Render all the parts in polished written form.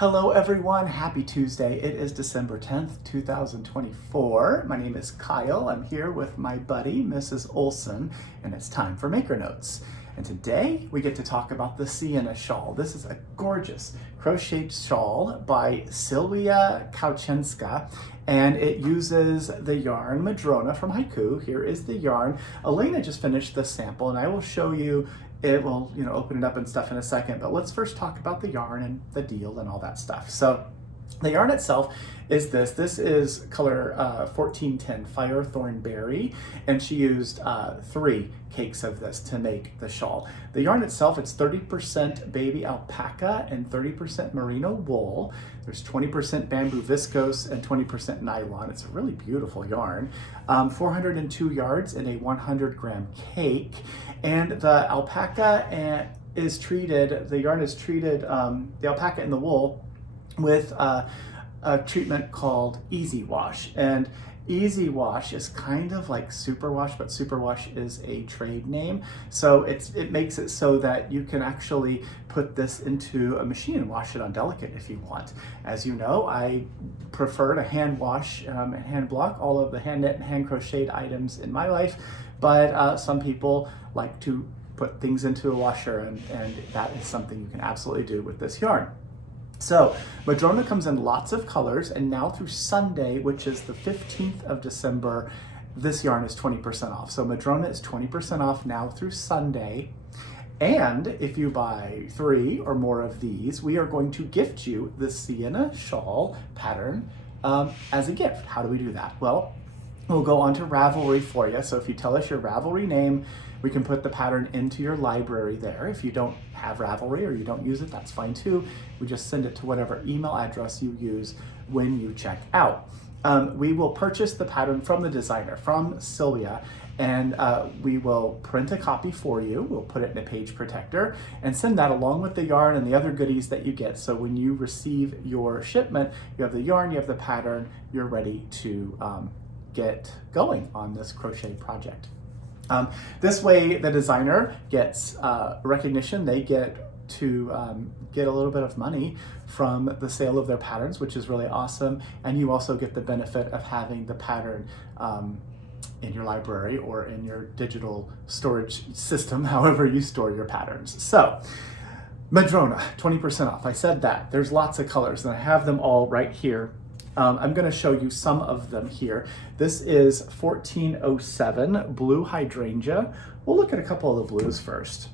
Hello everyone, happy Tuesday. It is December 10th, 2024. My name is Kyle. I'm here with my buddy, Mrs. Olson, and it's time for Maker Notes. And today we get to talk about the Sienna shawl. This is a gorgeous crocheted shawl by Sylwia Kauczenska, and it uses the yarn Madrona from Haiku. Here is the yarn. Elena just finished the sample, and I will show you. It will, open it up and stuff in a second, but let's first talk about the yarn and the deal and all that stuff. So the yarn itself is this. This is color 1410 Firethorn Berry, and she used 3 cakes of this to make the shawl. The yarn itself, it's 30% baby alpaca and 30% merino wool. There's 20% bamboo viscose and 20% nylon. It's a really beautiful yarn. 402 yards in a 100-gram cake, and the alpaca is treated, the yarn is treated, the alpaca and the wool with a treatment called Easy Wash. And Easy Wash is kind of like Superwash, but Superwash is a trade name. So it makes it so that you can actually put this into a machine and wash it on delicate if you want. As you know, I prefer to hand wash and hand block all of the hand knit and hand crocheted items in my life, but some people like to put things into a washer, and that is something you can absolutely do with this yarn. So Madrona comes in lots of colors, and now through Sunday, which is the 15th of December, this yarn is 20% off. So Madrona is 20% off now through Sunday. And if you buy 3 or more of these, we are going to gift you the Sienna shawl pattern as a gift. How do we do that? Well, we'll go on to Ravelry for you. So if you tell us your Ravelry name, we can put the pattern into your library there. If you don't have Ravelry or you don't use it, that's fine too. We just send it to whatever email address you use when you check out. We will purchase the pattern from the designer, from Sylwia, and we will print a copy for you. We'll put it in a page protector and send that along with the yarn and the other goodies that you get. So when you receive your shipment, you have the yarn, you have the pattern, you're ready to get going on this crochet project. This way the designer gets recognition. They get to get a little bit of money from the sale of their patterns, which is really awesome. And you also get the benefit of having the pattern in your library or in your digital storage system, however you store your patterns. So Madrona, 20% off. I said that. There's lots of colors, and I have them all right here. I'm going to show you some of them here. This is 1407 Blue Hydrangea. We'll look at a couple of the blues first.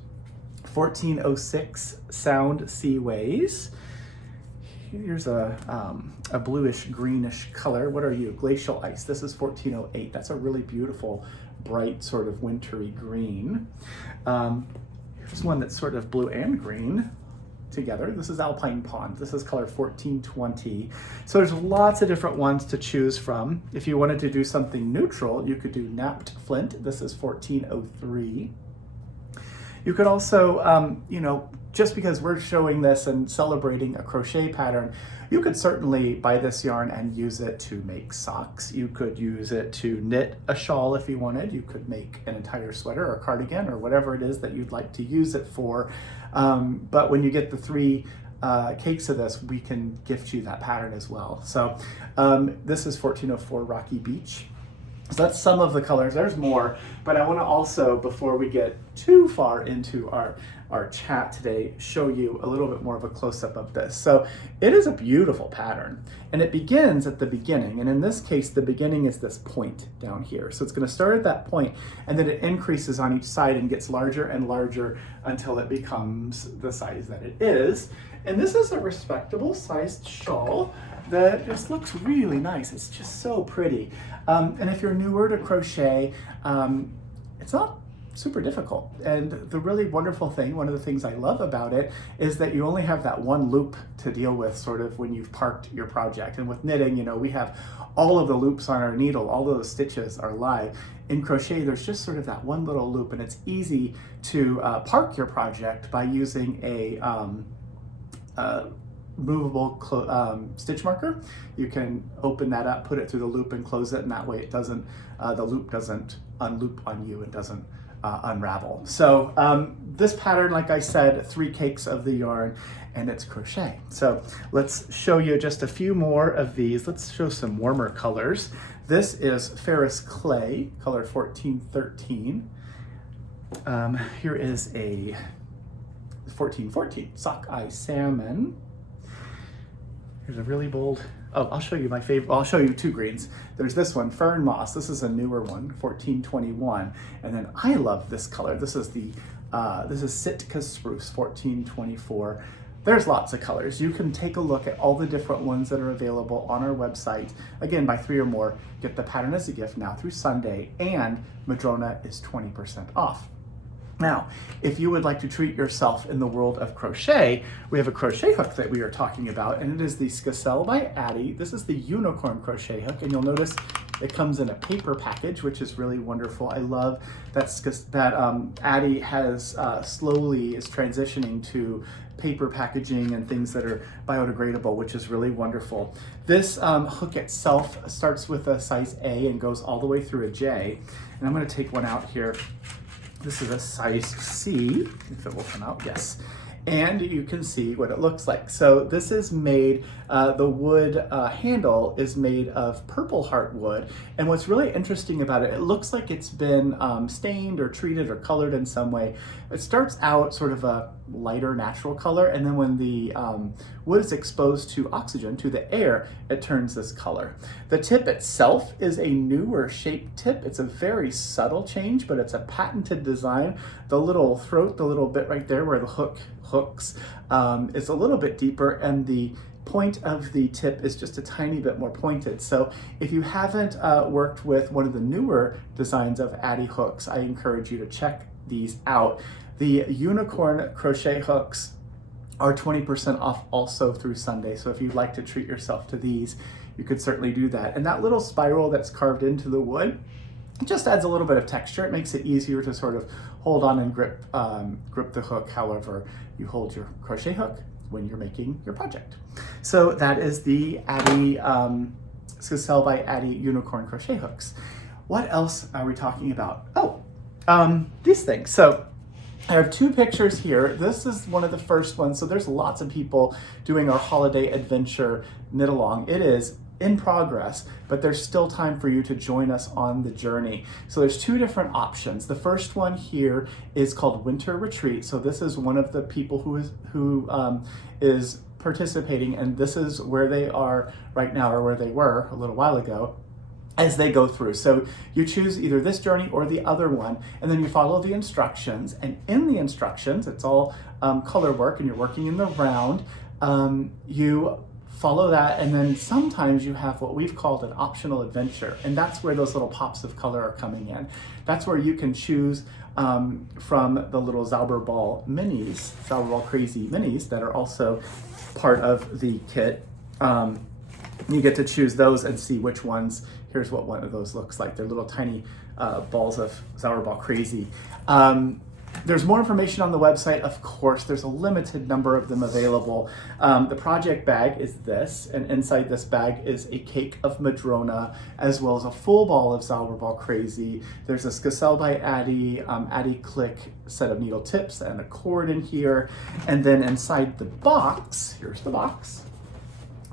1406 Sound Seaways. Here's a bluish greenish color. What are you? Glacial Ice. This is 1408. That's a really beautiful, bright, sort of wintry green. Here's one that's sort of blue and green together. This is Alpine Pond. This is color 1420. So there's lots of different ones to choose from. If you wanted to do something neutral, you could do Napped Flint. This is 1403. You could also, just because we're showing this and celebrating a crochet pattern, you could certainly buy this yarn and use it to make socks. You could use it to knit a shawl if you wanted. You could make an entire sweater or cardigan or whatever it is that you'd like to use it for. But when you get the 3 cakes of this, we can gift you that pattern as well. So this is 1404 Rocky Beach. So that's some of the colors. There's more, but I want to also, before we get too far into our chat today, show you a little bit more of a close-up of this. So it is a beautiful pattern, and it begins at the beginning, and in this case the beginning is this point down here. So it's going to start at that point, and then it increases on each side and gets larger and larger until it becomes the size that it is. And this is a respectable sized shawl that just looks really nice. It's just so pretty. And if you're newer to crochet, it's not super difficult. And the really wonderful thing, one of the things I love about it, is that you only have that one loop to deal with sort of when you've parked your project. And with knitting, we have all of the loops on our needle, all those stitches are live. In crochet, there's just sort of that one little loop, and it's easy to park your project by using a movable stitch marker. You can open that up, put it through the loop and close it, and that way it doesn't, the loop doesn't unloop on you. It doesn't unravel. So this pattern, like I said, 3 cakes of the yarn, and it's crochet. So let's show you just a few more of these. Let's show some warmer colors. This is Ferris Clay, color 1413. Here is a 1414 Sockeye Salmon. Here's a really bold, oh, I'll show you my favorite, I'll show you 2 greens. There's this one, Fern Moss. This is a newer one, 1421. And then I love this color. This is Sitka Spruce, 1424. There's lots of colors. You can take a look at all the different ones that are available on our website. Again, buy 3 or more, get the pattern as a gift now through Sunday, and Madrona is 20% off. Now, if you would like to treat yourself in the world of crochet, we have a crochet hook that we are talking about, and it is the Shawl by Addi. This is the unicorn crochet hook, and you'll notice it comes in a paper package, which is really wonderful. I love that Addi has slowly is transitioning to paper packaging and things that are biodegradable, which is really wonderful. This hook itself starts with a size A and goes all the way through a J. And I'm going to take one out here. This is a size C, if it will come out, yes. And you can see what it looks like. So this is made, the wood handle is made of purple heart wood. And what's really interesting about it, it looks like it's been stained or treated or colored in some way. It starts out sort of a lighter natural color, and then when the wood is exposed to oxygen, to the air, it turns this color. The tip itself is a newer shaped tip. It's a very subtle change, but it's a patented design. The little throat, the little bit right there where the hook hooks, is a little bit deeper, and the point of the tip is just a tiny bit more pointed. So if you haven't worked with one of the newer designs of Addi hooks, I encourage you to check these out. The unicorn crochet hooks are 20% off also through Sunday. So if you'd like to treat yourself to these, you could certainly do that. And that little spiral that's carved into the wood, it just adds a little bit of texture. It makes it easier to sort of hold on and grip the hook however you hold your crochet hook when you're making your project. So that is the Addi, Shawl by Addi unicorn crochet hooks. What else are we talking about? Oh, these things. So I have 2 pictures here. This is one of the first ones. So there's lots of people doing our holiday adventure knit along. It is in progress, but there's still time for you to join us on the journey. So there's 2 different options. The first one here is called Winter Retreat. So this is one of the people who is participating, and this is where they are right now, or where they were a little while ago, as they go through. So you choose either this journey or the other one, and then you follow the instructions. And in the instructions, it's all color work, and you're working in the round. You follow that, and then sometimes you have what we've called an optional adventure, and that's where those little pops of color are coming in. That's where you can choose from the little Zauberball minis, Zauberball Crazy minis that are also part of the kit. You get to choose those and see which ones. Here's what one of those looks like. They're little tiny balls of Zauberball Crazy. There's more information on the website, of course. There's a limited number of them available. The project bag is this, and inside this bag is a cake of Madrona, as well as a full ball of Zauberball Crazy. There's a Shawl by Addi, Addi Click set of needle tips, and a cord in here. And then inside the box, here's the box,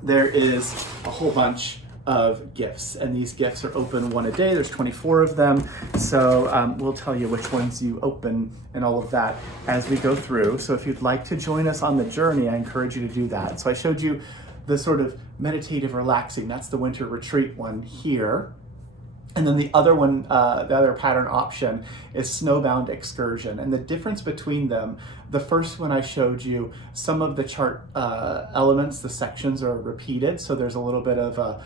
there is a whole bunch of gifts, and these gifts are open one a day. There's 24 of them, so we'll tell you which ones you open and all of that as we go through. So if you'd like to join us on the journey, I encourage you to do that. So I showed you the sort of meditative relaxing, that's the Winter Retreat one here. And then the other one, the other pattern option is Snowbound Excursion. And the difference between them, the first one I showed you, some of the chart elements, the sections are repeated. So there's a little bit of a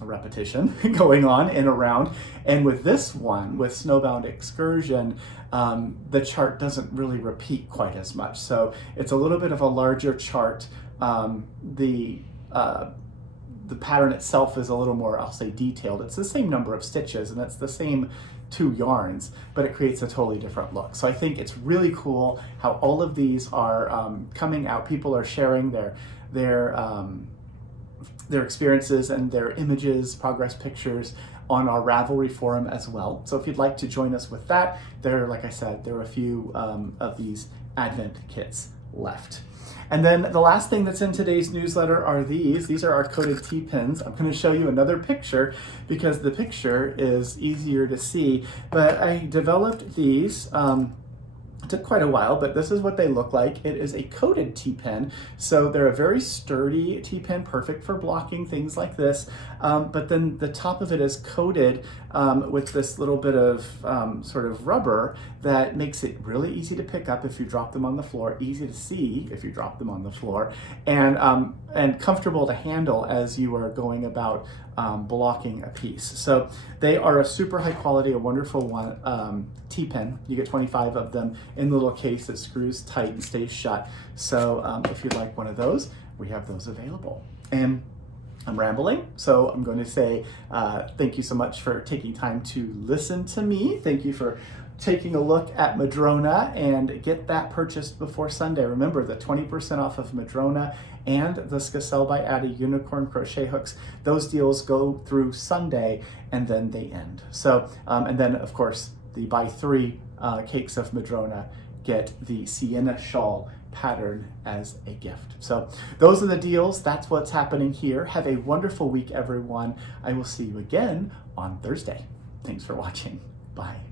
repetition going on and around. And with this one, with Snowbound Excursion, the chart doesn't really repeat quite as much. So it's a little bit of a larger chart. The pattern itself is a little more, I'll say, detailed. It's the same number of stitches, and it's the same 2 yarns, but it creates a totally different look. So I think it's really cool how all of these are coming out. People are sharing their their experiences and their images, progress pictures on our Ravelry forum as well. So if you'd like to join us with that, like I said, there are a few of these Advent kits left. And then the last thing that's in today's newsletter are these. These are our coded T-pins. I'm going to show you another picture because the picture is easier to see. But I developed these. It took quite a while, but this is what they look like. It is a coated T-pin, so they're a very sturdy T-pin, perfect for blocking things like this. But then the top of it is coated with this little bit of sort of rubber that makes it really easy to pick up if you drop them on the floor, easy to see if you drop them on the floor, and comfortable to handle as you are going about blocking a piece. So they are a super high quality, a wonderful one T-pin. You get 25 of them in the little case that screws tight and stays shut. So if you'd like one of those, we have those available. And I'm rambling, so I'm going to say thank you so much for taking time to listen to me. Thank you for taking a look at Madrona, and get that purchased before Sunday. Remember, the 20% off of Madrona and the Skacel by Addi unicorn crochet hooks, those deals go through Sunday and then they end. So, and then of course, the buy 3 cakes of Madrona get the Sienna shawl pattern as a gift. So those are the deals. That's what's happening here. Have a wonderful week, everyone. I will see you again on Thursday. Thanks for watching. Bye.